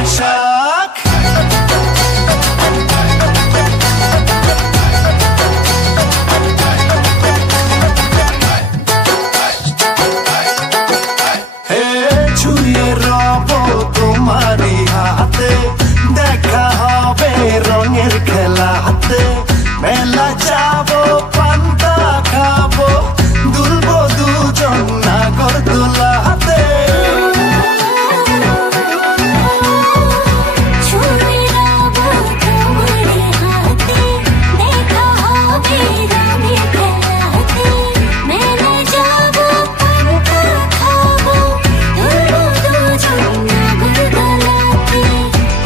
বৈশাখ। হে ছুঁয়ে রব তোমারই হাতে, দেখা হবে রঙের খেলাতে, মেলা যাবো পান্তা খাবো, দুলবো দুজন নাগরদোলাতে।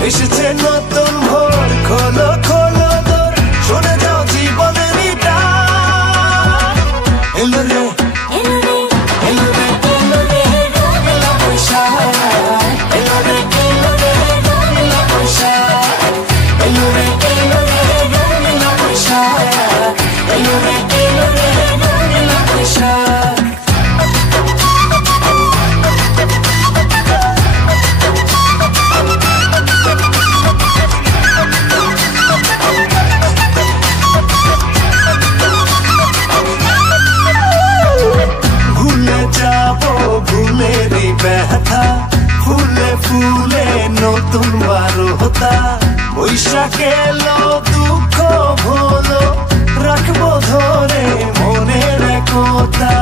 এসেছে নতুন ভোর, খোলো খোলো দোর, শুনে যাও জীবনের ডাক। এলো রে এলো রে এলো রে এলো রে রঙিলা বৈশাখ, এলো রে এলো রে রঙিলা বৈশাখ, এলো রে এলো রে রঙিলা বৈশাখ, এলো রে এলো রে রঙিলা বৈশাখ। ভুলেরই ব্যথা, ফুলে ফুলে নতুন বারোতা, বৈশাখ এলো দুঃখ ভোলো, রাখবো ধরে মনের একতা।